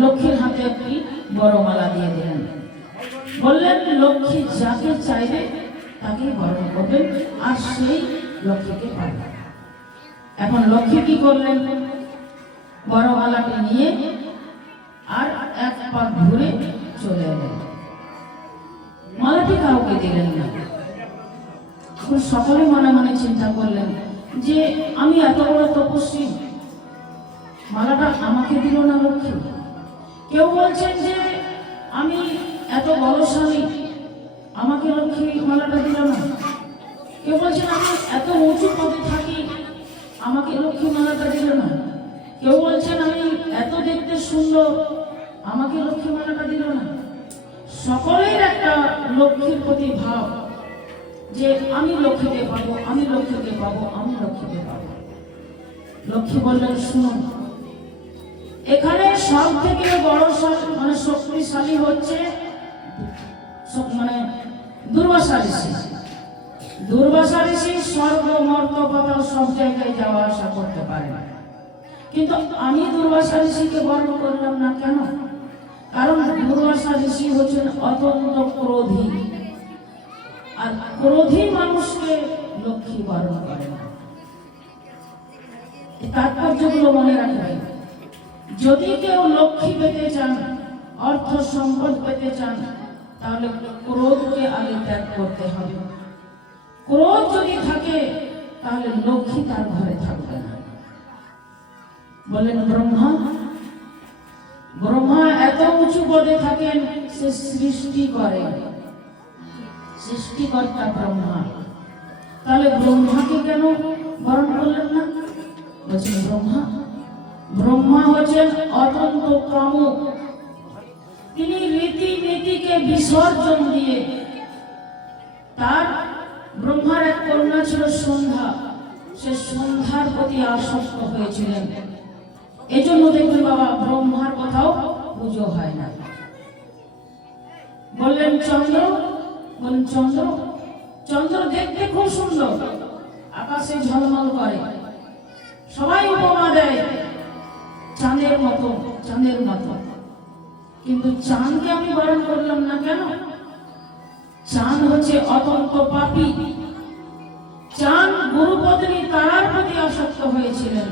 লক্ষ্মীর হাতে একটি বড় মালা দিয়ে দিলেন, বললেন লক্ষ্মী যাকে চাইবে তাকে বরণ করবেন আর সেই লক্ষ্মীকে পাবে। এখন লক্ষ্মী কি করলেন, বড় মালাটি নিয়ে আর এক পাক ঘুরে চলে এলেন, মালাটি কাউকে দিলেন না। সকলে মনে মনে চিন্তা করলেন যে আমি এত বড় তপস্বী, মালাটা আমাকে দিল না লক্ষ্মী। কেউ বলছেন যে আমি এত বলশালী, আমাকে লক্ষ্মী মালাটা দিল না। কেউ বলছেন আমি এত উঁচু পদে থাকি, আমাকে লক্ষ্মী মালাটা দিল না। কেউ বলছেন আমি এত দেখতে সুন্দর, আমাকে লক্ষ্মী মালাটা দিল না। সকলের একটা লক্ষ্মীর প্রতি ভাব যে আমি লক্ষ্মীকে পাবো, আমি লক্ষ্মীকে পাবো, আমি লক্ষ্মীকে পাবো। লক্ষ্মী বললেন শুনুন, এখানে সব থেকে বড় মানে শক্তিশালী হচ্ছে মানে দুর্বাসা ঋষি। দুর্বাসা ঋষি স্বর্গ মর্তপাতাল সব জায়গায় যাওয়া আসা করতে পারে, কিন্তু আমি দুর্বাসা ঋষিকে বর্ণ করলাম না কেন? কারণ দুর্বাসা ঋষি হচ্ছেন অত্যন্ত ক্রোধী, আর ক্রোধী মানুষকে লক্ষ্মী বরণ করে না। তাৎপর্যগুলো মনে রাখবেন। যদি কেউ লক্ষ্মী পেতে চান, অর্থ সম্পদ পেতে চান, তাহলে ক্রোধকে আগে ত্যাগ করতে হবে। ক্রোধ যদি থাকে তাহলে লক্ষ্মী তার ঘরে থাকবে না। বলেন ব্রহ্মা, ব্রহ্মা এত উঁচু পদে থাকেন, সে সৃষ্টি করে, সৃষ্টিকর্তা ব্রহ্মা। তাহলে ব্রহ্মাকে কেন বরণ করলেন না? বলছেন ব্রহ্মা, ব্রহ্মা হচ্ছেন অত্যন্ত কামুক। তিনি রীতি নীতিকে বিসর্জন দিয়ে, তার ব্রহ্মার এক কন্যা ছিল সন্ধ্যা, সে সন্ধ্যার প্রতি আসক্ত হয়েছিলেন। এজন্য দেখবেন বাবা ব্রহ্মার কোথাও পুজো হয় না। বললেন চন্দ্র, বললেন চন্দ্র, চন্দ্র দেখতে খুব সুন্দর, আকাশে ঝলমল করে, সবাই উপমা দেয় চাঁদের মতো, চাঁদের মতো। কিন্তু চাঁদকে আমি বরণ করলাম না কেন? চাঁদ হচ্ছে অত্যন্ত পাপী। চাঁদ গুরুপত্নী তারার প্রতি আসক্ত হয়েছিলেন,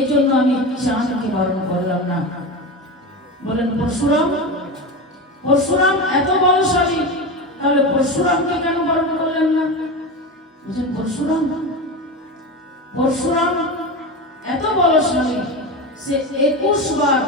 এজন্য আমি চাঁদকে বরণ করলাম না। বলেন পরশুরাম, পরশুরাম এত বলশালী, তাহলে পরশুরামকে কেন বরণ করলেন না? বুঝলেন পরশুরাম, পরশুরাম এত বলশালী, সে 21 বার